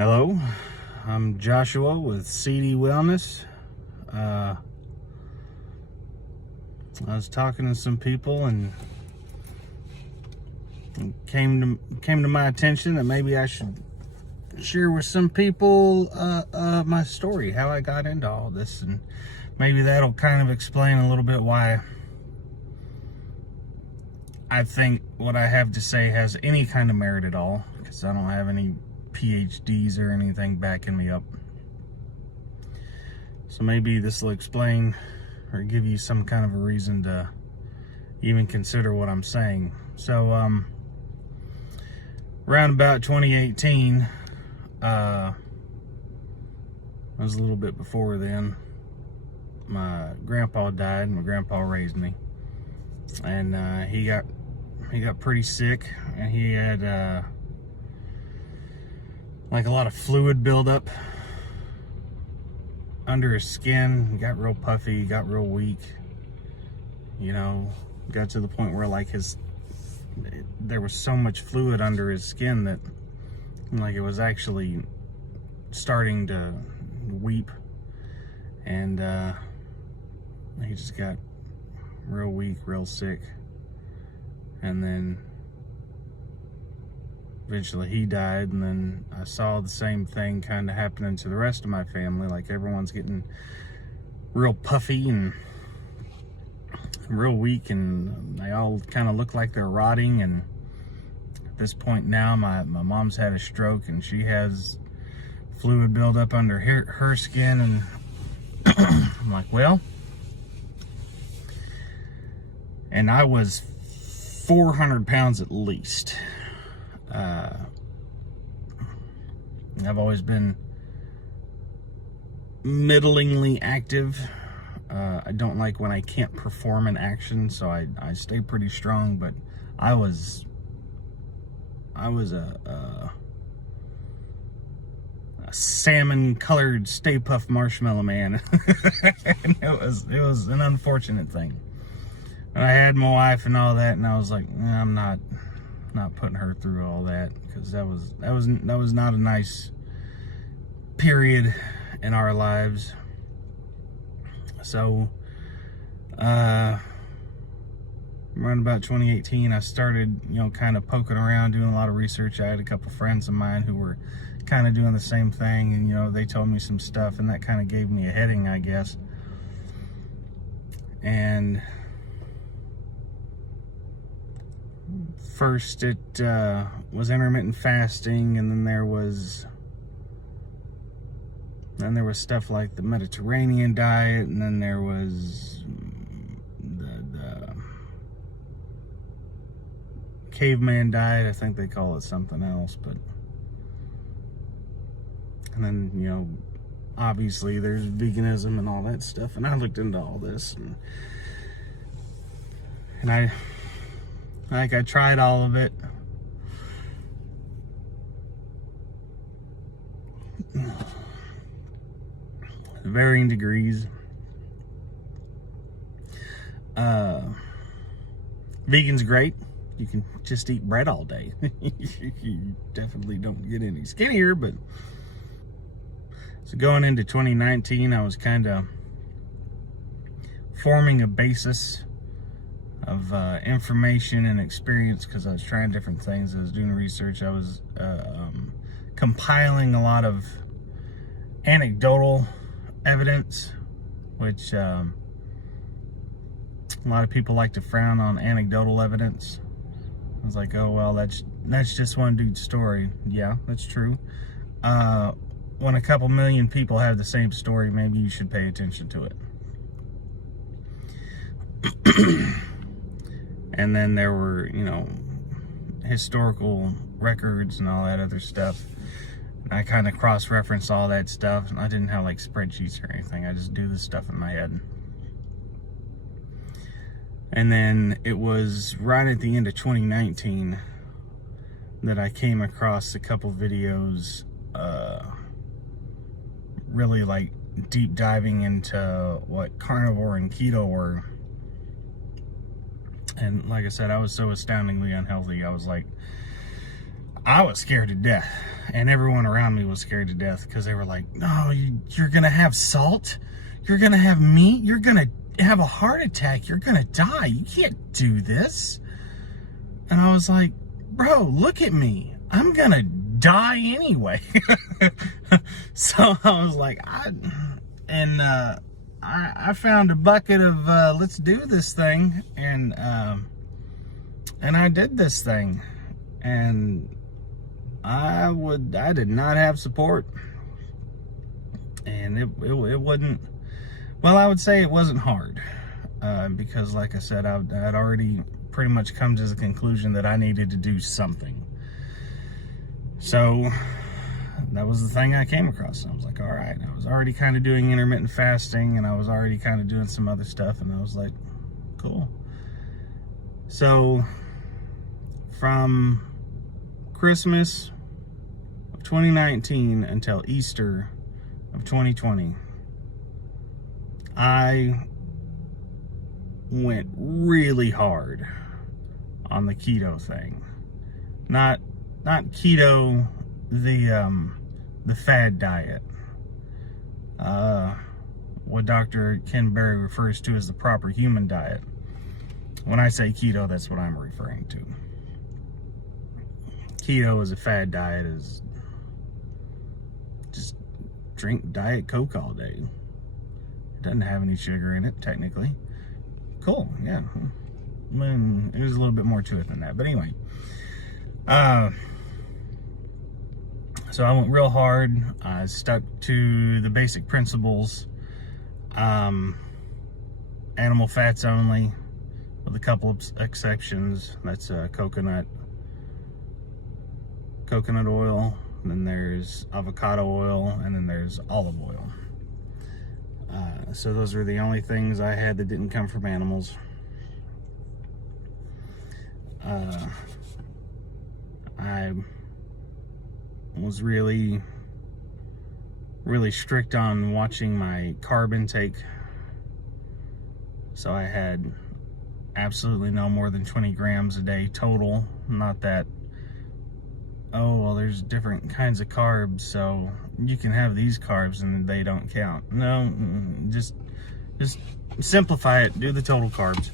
Hello, I'm Joshua with CD Wellness. I was talking to some people and it came to my attention that maybe I should share with some people my story, how I got into all this, and maybe that'll kind of explain a little bit why I think what I have to say has any kind of merit at all, because I don't have any PhDs or anything backing me up. So maybe this will explain or give you some kind of a reason to even consider what I'm saying. So around about 2018, it was a little bit before then, my grandpa died. My grandpa raised me, and he got pretty sick, and he had like a lot of fluid buildup under his skin. He got real puffy, got real weak, you know, got to the point where like there was so much fluid under his skin that like it was actually starting to weep, and he just got real weak, real sick, and then eventually he died. And then I saw the same thing kind of happening to the rest of my family. Like everyone's getting real puffy and real weak, and they all kind of look like they're rotting. And at this point now, my mom's had a stroke, and she has fluid buildup under her skin. And I'm like, well, and I was 400 pounds at least. I've always been middlingly active. I don't like when I can't perform an action, so I stay pretty strong. But I was a salmon-colored Stay Puft Marshmallow Man. And it was an unfortunate thing. And I had my wife and all that, and I was like, I'm not putting her through all that, because that was not a nice period in our lives. So around about 2018, I started, kind of poking around, doing a lot of research. I had a couple friends of mine who were kind of doing the same thing, and they told me some stuff, and that kind of gave me a heading, I guess. And first it was intermittent fasting, and then there was stuff like the Mediterranean diet, and then there was the caveman diet. I think they call it something else, but and then obviously there's veganism and all that stuff, and I looked into all this, and I tried all of it. Varying degrees. Vegan's great. You can just eat bread all day. You definitely don't get any skinnier, but so going into 2019, I was kind of forming a basis of information and experience, because I was trying different things. I was doing research. I was compiling a lot of anecdotal evidence, which a lot of people like to frown on anecdotal evidence. I was like, oh well, that's just one dude's story. Yeah, that's true. When a couple million people have the same story, maybe you should pay attention to it. And then there were, historical records and all that other stuff. I kind of cross-referenced all that stuff, and I didn't have like spreadsheets or anything. I just do this stuff in my head. And then it was right at the end of 2019 that I came across a couple videos, really like deep diving into what carnivore and keto were. And like I said, I was so astoundingly unhealthy. I was like, I was scared to death, and everyone around me was scared to death because they were like, no, you're going to have salt? You're going to have meat? You're going to have a heart attack? You're going to die? You can't do this. And I was like, bro, look at me. I'm going to die anyway. So I was like, I found a bucket of let's do this thing, and I did this thing, and I did not have support, and it wasn't, well, I would say it wasn't hard, because like I said, I'd already pretty much come to the conclusion that I needed to do something. So that was the thing I came across. I was like, all right, I was already kind of doing intermittent fasting, and I was already kind of doing some other stuff, and I was like, cool. So from Christmas of 2019 until Easter of 2020, I went really hard on the keto thing. Not keto, the fad diet, what Dr. Ken Berry refers to as the proper human diet. When I say keto, that's what I'm referring to. Keto is a fad diet, is just drink Diet Coke all day. It doesn't have any sugar in it, technically. Cool, yeah. I mean, there's a little bit more to it than that. But anyway, so I went real hard. I stuck to the basic principles. Animal fats only, with a couple of exceptions. That's coconut oil, and then there's avocado oil, and then there's olive oil. So those are the only things I had that didn't come from animals. I was really strict on watching my carb intake. So I had absolutely no more than 20 grams a day total. Not that, oh, well, there's different kinds of carbs, so you can have these carbs and they don't count. No, just simplify it. Do the total carbs.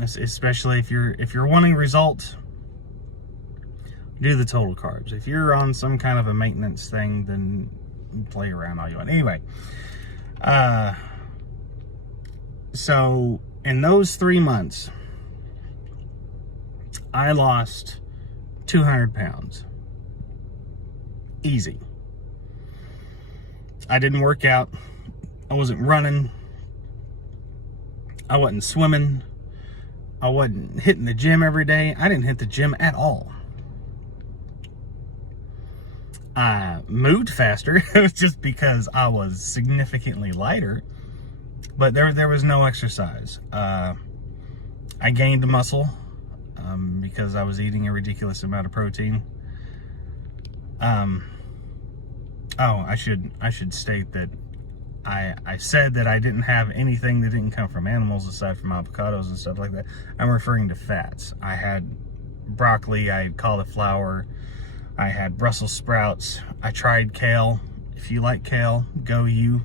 Especially if you're wanting results, do the total carbs. If you're on some kind of a maintenance thing, then play around all you want. Anyway, so in those 3 months, I lost 200 pounds. Easy. I didn't work out. I wasn't running. I wasn't swimming. I wasn't hitting the gym every day. I didn't hit the gym at all. I moved faster just because I was significantly lighter, but there was no exercise. I gained muscle because I was eating a ridiculous amount of protein. Oh, I should state that I said that I didn't have anything that didn't come from animals aside from avocados and stuff like that. I'm referring to fats. I had broccoli, I had cauliflower, I had Brussels sprouts. I tried kale. If you like kale, go you.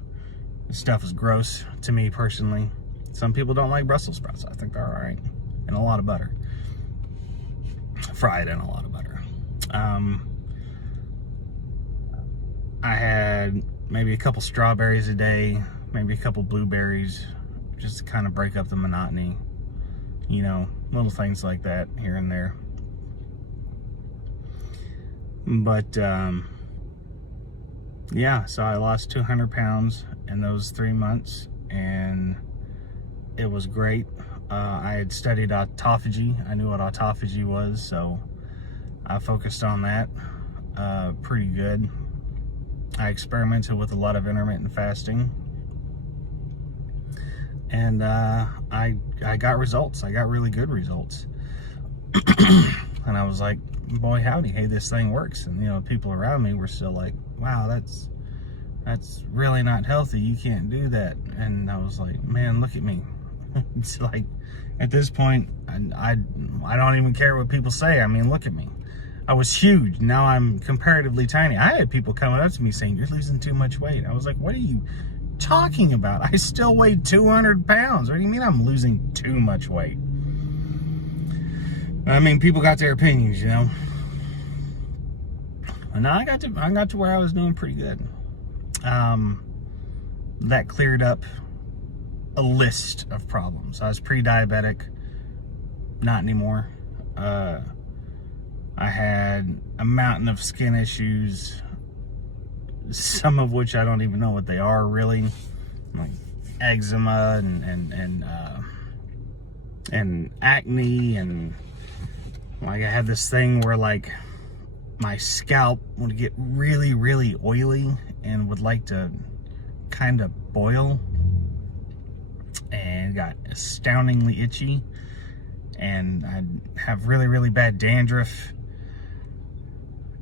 This stuff is gross to me personally. Some people don't like Brussels sprouts. I think they're all right. And a lot of butter. Fried in a lot of butter. I had maybe a couple strawberries a day, maybe a couple blueberries, just to kind of break up the monotony. You know, little things like that here and there. But, yeah, so I lost 200 pounds in those 3 months, and it was great. I had studied autophagy. I knew what autophagy was, so I focused on that pretty good. I experimented with a lot of intermittent fasting, and I got results. I got really good results. And I was like, boy howdy, hey, this thing works. And you know, people around me were still like, wow, that's really not healthy, you can't do that. And I was like, man, look at me. It's like, At this point, I don't even care what people say. I mean, look at me. I was huge. Now I'm comparatively tiny. I had people coming up to me saying, "You're losing too much weight." I was like, what are you talking about? I still weigh 200 pounds. What do you mean I'm losing too much weight? I mean, people got their opinions, you know. And I got to where I was doing pretty good. That cleared up a list of problems. I was pre-diabetic, not anymore. I had a mountain of skin issues, some of which I don't even know what they are really, like eczema and acne, and like I had this thing where like my scalp would get really, really oily and would like to kind of boil, and got astoundingly itchy, and I'd have really, really bad dandruff,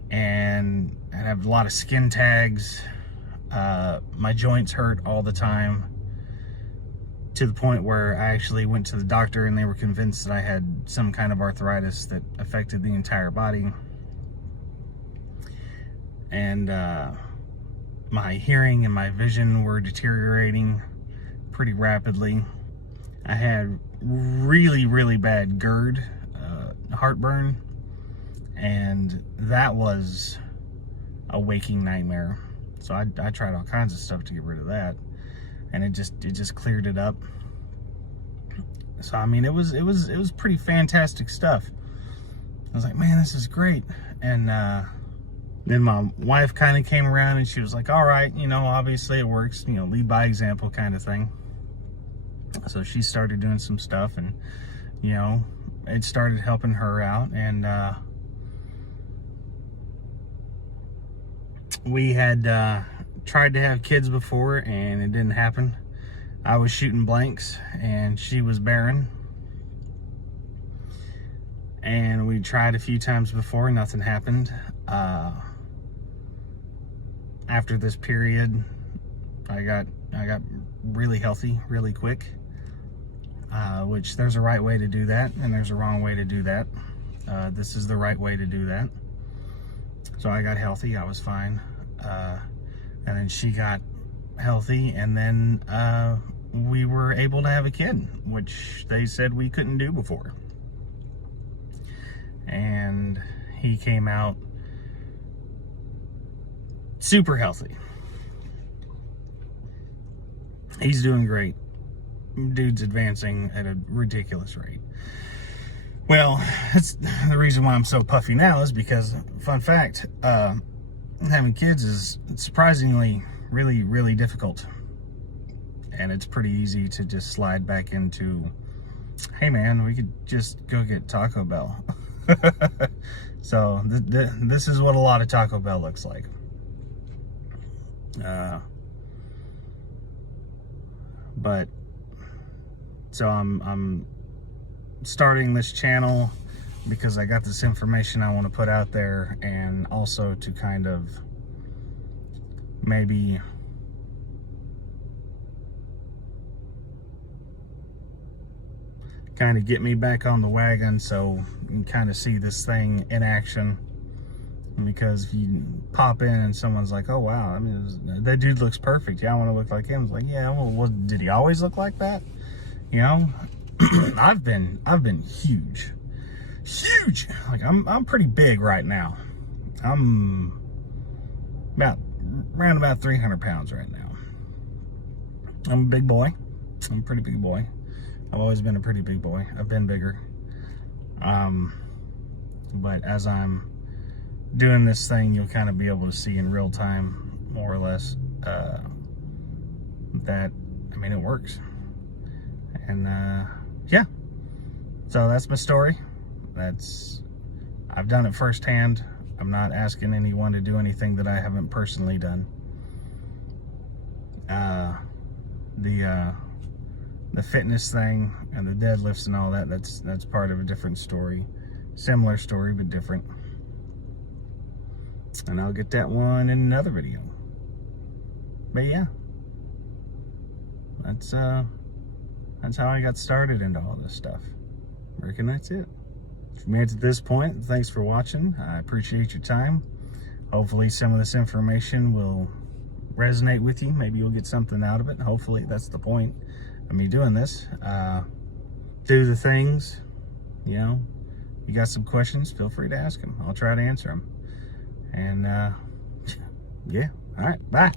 and I'd have a lot of skin tags. My joints hurt all the time, to the point where I actually went to the doctor and they were convinced that I had some kind of arthritis that affected the entire body. And my hearing and my vision were deteriorating pretty rapidly. I had really, really bad GERD, heartburn, and that was a waking nightmare. So I tried all kinds of stuff to get rid of that, and it just cleared it up. So I mean, it was pretty fantastic stuff. I was like, man, this is great. And then my wife kind of came around and she was like, all right, you know, obviously it works, you know, lead by example kind of thing. So she started doing some stuff, and you know, it started helping her out. And we had tried to have kids before, and it didn't happen. I was shooting blanks and she was barren. And we tried a few times before, nothing happened. After this period, I got really healthy really quick, which there's a right way to do that and there's a wrong way to do that. This is the right way to do that. So I got healthy, I was fine. And then she got healthy, and then we were able to have a kid, which they said we couldn't do before. And he came out super healthy. He's doing great. Dude's advancing at a ridiculous rate. Well, that's the reason why I'm so puffy now, is because, fun fact, having kids is surprisingly really, really difficult. And it's pretty easy to just slide back into, hey man, we could just go get Taco Bell. So this is what a lot of Taco Bell looks like. But so I'm starting this channel because I got this information I want to put out there, and also to kind of maybe kind of get me back on the wagon, so you can kind of see this thing in action. Because if you pop in and someone's like, oh wow, I mean, that dude looks perfect, yeah, I want to look like him. It's like, yeah, well, did he always look like that? You know, I've been huge. Like I'm pretty big right now. I'm around about 300 pounds right now. I'm a big boy. I'm a pretty big boy. I've always been a pretty big boy. I've been bigger. But as I'm doing this thing, you'll kind of be able to see in real time, more or less, that, I mean, it works. And yeah, so that's my story. I've done it firsthand. I'm not asking anyone to do anything that I haven't personally done. The fitness thing and the deadlifts and all that, that's part of a different story. Similar story, but different. And I'll get that one in another video. But yeah, that's how I got started into all this stuff. I reckon that's it. If you made it to this point, thanks for watching. I appreciate your time. Hopefully some of this information will resonate with you. Maybe you'll get something out of it. Hopefully that's the point of me doing this. Do the things, you know. You got some questions, feel free to ask them. I'll try to answer them. And yeah, all right, bye.